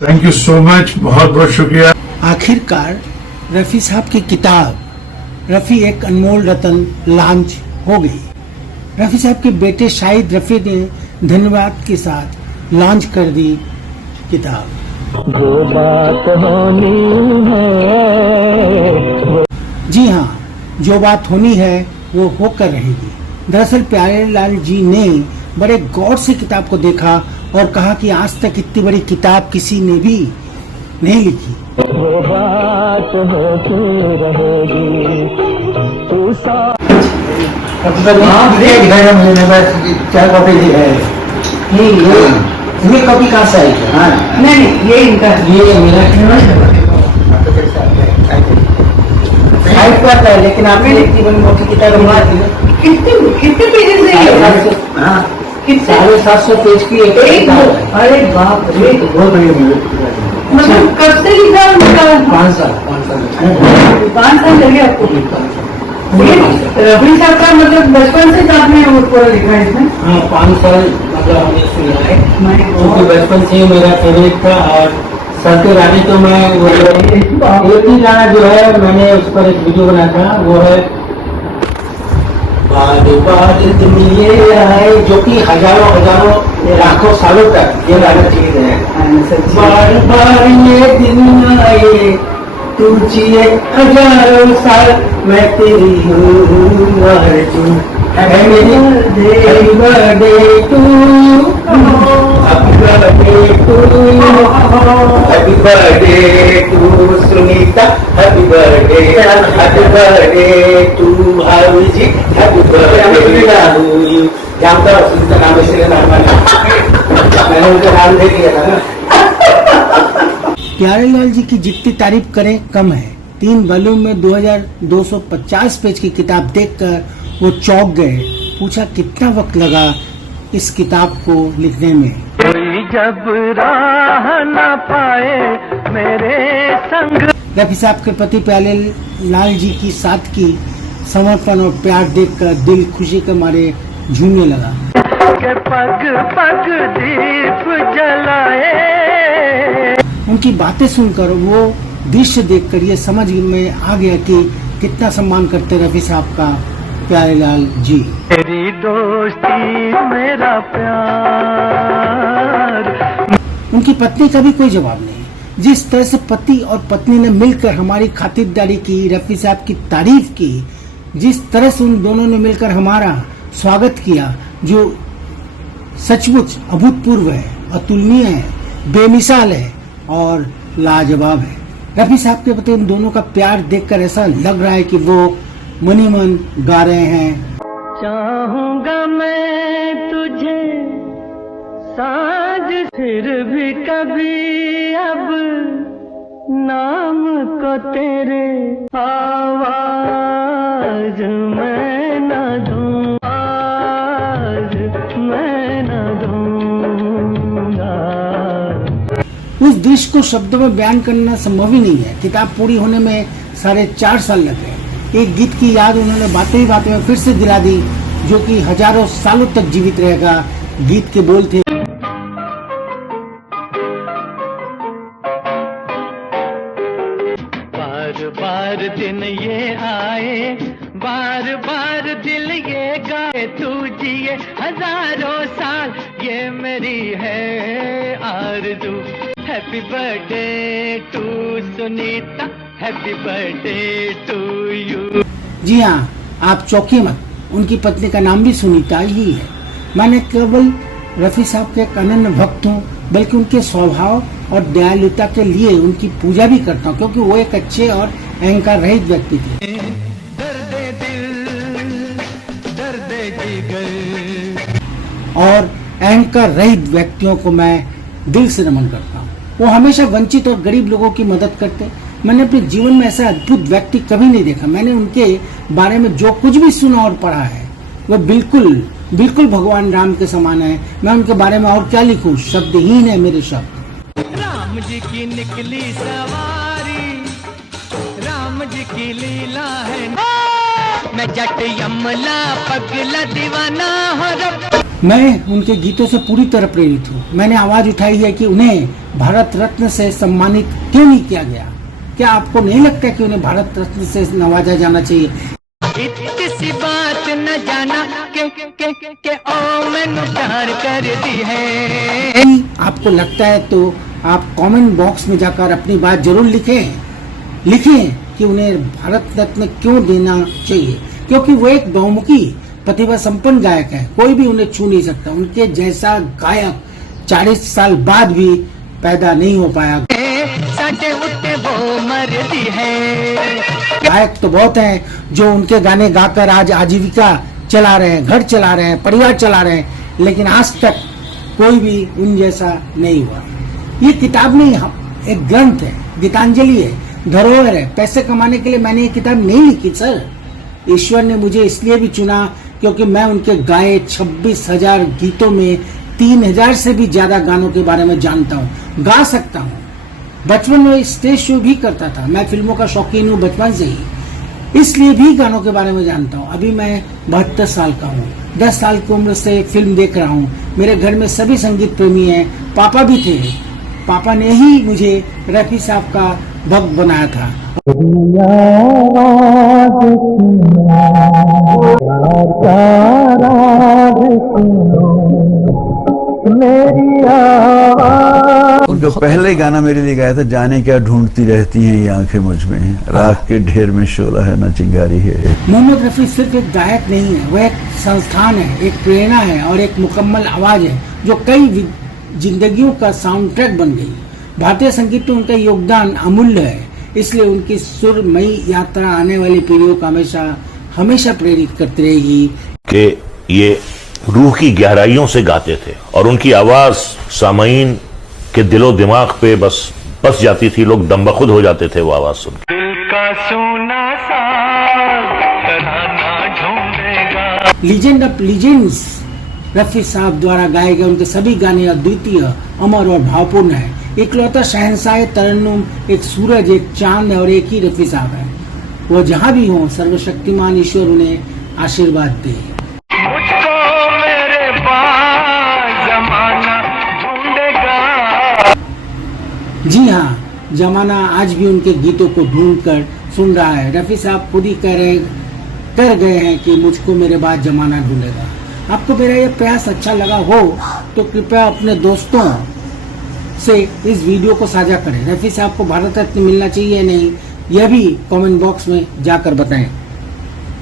Thank you so much, बहुत बहुत शुक्रिया। आखिरकार रफी साहब की किताब रफी एक अनमोल रतन लॉन्च हो गई। रफी साहब के बेटे शाहिद रफी ने धन्यवाद के साथ लॉन्च कर दी किताब। जो बात होनी है, जी हाँ, जो बात होनी है वो होकर रहेगी। दरअसल प्यारेलाल जी ने बड़े गौर से किताब को देखा और कहा कि आज तक इतनी बड़ी किताब किसी ने भी नहीं लिखी। वो बात होती रहेगी। तू क्या कॉपी है? ये कॉपी कहाँ से आई? नहीं, ये इनका, ये मेरा है, लेकिन आपने इतनी बड़ी मोटी किताब कितने पेजेस है? 750 पेज की एक किताब। अरे बाप रे, बहुत बढ़िया। मतलब कब से लिखा? 5 साल 5 साल लगे आपको? रफी साहब का मतलब बचपन से आपने उसको लिखा है इसमें? हाँ, 5 साल मतलब हमने सुना है, क्योंकि बचपन से मेरा फेवरेट था। और सर के गाने तो मैं एक ही गाना जो है मैंने उस पर एक वीडियो बनाया था, वो है बाद बाद दिन ये आए, जो कि हजारों लाखों सालों तक ये गाना चल रहा है। बार बार ये दिन आए, तू जिए हजारों साल, मैं तेरी हूँ आरज़ू। Happy birthday to, happy birthday to, happy birthday to Sunita, happy birthday to हारूजी, हैप्पी बर्थडे टू यू। जानता हूँ सुनीता नाम, इसलिए नाम मैंने उनका नाम दे दिया था ना। प्यारेलाल जी की जितनी तारीफ करें कम है। 3 वॉल्यूम में 2250 पेज की किताब देखकर वो चौंक गए। पूछा कितना वक्त लगा इस किताब को लिखने में। कोई जब राह न पाए मेरे संग। रफी साहब के पति प्यारेलाल जी की सादगी, समर्पण और प्यार देखकर दिल खुशी के मारे झूमने लगा। के पग पग दीप जलाए। उनकी बातें सुनकर, वो दृश्य देखकर ये समझ में आ गया कि कितना सम्मान करते रफी साहब का प्यारेलाल जी। तेरी दोस्ती मेरा प्यार। उनकी पत्नी का भी कोई जवाब नहीं। जिस तरह से पति और पत्नी ने मिलकर हमारी खातिरदारी की, रफी साहब की तारीफ की, जिस तरह से उन दोनों ने मिलकर हमारा स्वागत किया, जो सचमुच अभूतपूर्व है, अतुलनीय है, बेमिसाल है और लाजवाब है। रफी साहब के प्रति इन दोनों का प्यार देखकर ऐसा लग रहा है कि वो मनी मन गा रहे हैं। चाहूंगा मैं तुझे साज, फिर भी कभी अब नाम को तेरे आवाज मैं न दूं, आज मैं न दूंगा। उस दृश्य को शब्दों में बयान करना संभव ही नहीं है। किताब पूरी होने में 4.5 साल लग गए। एक गीत की याद उन्होंने बातें ही बातें में फिर से दिला दी, जो कि हजारों सालों तक जीवित रहेगा। गीत के बोल थे, बार बार दिन ये आए, बार बार दिल ये गाए, तू जिए हजारों साल, ये मेरी है आरज़ू। Happy birthday to Sunita, happy birthday to you. जी हाँ, आप चौंकिए मत, उनकी पत्नी का नाम भी सुनीता ही है। मैंने केवल रफी साहब के एक अनन्य भक्त हूँ, बल्कि उनके स्वभाव और दयालुता के लिए उनकी पूजा भी करता हूँ, क्योंकि वो एक अच्छे और अहंकार रहित व्यक्ति थे। दर्दे दिल, दर्दे जिगर। और अहंकार रहित व्यक्तियों को मैं दिल से नमन करता हूँ। वो हमेशा वंचित और गरीब लोगों की मदद करते। मैंने अपने जीवन में ऐसा अद्भुत व्यक्ति कभी नहीं देखा। मैंने उनके बारे में जो कुछ भी सुना और पढ़ा है, वो बिल्कुल भगवान राम के समान है। मैं उनके बारे में और क्या लिखूं, शब्दहीन है मेरे शब्द। राम जी की निकली सवारी, राम जी की लीला है। मैं जट यमला पगला दीवाना हो रब। मैं उनके गीतों से पूरी तरह प्रेरित हूँ। मैंने आवाज उठाई है कि उन्हें भारत रत्न से सम्मानित क्यों नहीं किया गया। क्या आपको नहीं लगता कि उन्हें भारत रत्न से नवाजा जाना चाहिए? इतनी सी बात न जाना के ओ मैंने प्यार कर दी है। आपको लगता है तो आप कमेंट बॉक्स में जाकर अपनी बात जरूर लिखें कि उन्हें भारत रत्न क्यों देना चाहिए, क्योंकि वो एक बहुमुखी प्रतिभा संपन्न गायक है। कोई भी उन्हें छू नहीं सकता। उनके जैसा गायक 40 साल बाद भी पैदा नहीं हो पाया। वो मरती है। गायक तो बहुत हैं जो उनके गाने गाकर आज आजीविका चला रहे हैं, घर चला रहे हैं, परिवार चला रहे हैं, लेकिन आज तक कोई भी उन जैसा नहीं हुआ। ये किताब नहीं, एक ग्रंथ है, गीतांजलि है, धरोहर है। पैसे कमाने के लिए मैंने ये किताब नहीं लिखी सर। ईश्वर ने मुझे इसलिए भी चुना क्योंकि मैं उनके गाए 26,000 गीतों में 3,000 से भी ज्यादा गानों के बारे में जानता हूँ, गा सकता हूँ। बचपन में स्टेज शो भी करता था। मैं फिल्मों का शौकीन हूँ बचपन से ही, इसलिए भी गानों के बारे में जानता हूँ। अभी मैं 72 साल का हूँ। 10 साल की उम्र से फिल्म देख रहा हूँ। मेरे घर में सभी संगीत प्रेमी हैं। पापा भी थे। पापा ने ही मुझे रफी साहब का भक्त बनाया था। उनका पहले गाना मेरे लिए गाया था, जाने क्या ढूंढती रहती हैं ये आंखें मुझ में, राख के ढेर में शोला है न चिंगारी है। मोहम्मद रफी सिर्फ एक गायक नहीं है, वह एक संस्थान है, एक प्रेरणा है और एक मुकम्मल आवाज है जो कई जिंदगियों का साउंड ट्रैक बन गई। भारतीय संगीत में उनका योगदान अमूल्य है, इसलिए उनकी सुरमयी यात्रा आने वाली पीढ़ियों को हमेशा प्रेरित करती रहेगी। कि ये रूह की गहराइयों से गाते थे और उनकी आवाज सामाईन के दिलो दिमाग पे बस जाती थी। लोग दमबखुद हो जाते थे वो आवाज सुन के। दिल का सोना साज तराना ढूंढेगा। लीजेंड ऑफ लीजेंड्स रफी साहब द्वारा गाए गए उनके सभी गाने अद्वितीय, अमर और भावपूर्ण है। इकलौता शहंशाह तरन्नुम, एक सूरज, एक चांद और एक ही रफी साहब है। वो जहाँ भी हो, सर्वशक्तिमान ईश्वर उन्हें आशीर्वाद दे। मुझको मेरे पास जमाना ढूंढेगा। जी हाँ, जमाना आज भी उनके गीतों को ढूंढकर सुन रहा है। रफी साहब खुद ही कर गए हैं कि मुझको मेरे बाद जमाना ढूंढेगा। आपको मेरा ये प्रयास अच्छा लगा हो तो कृपया अपने दोस्तों से इस वीडियो को साझा करें। रफी साहब को भारत रत्न मिलना चाहिए या नहीं, यह भी कमेंट बॉक्स में जाकर बताएं।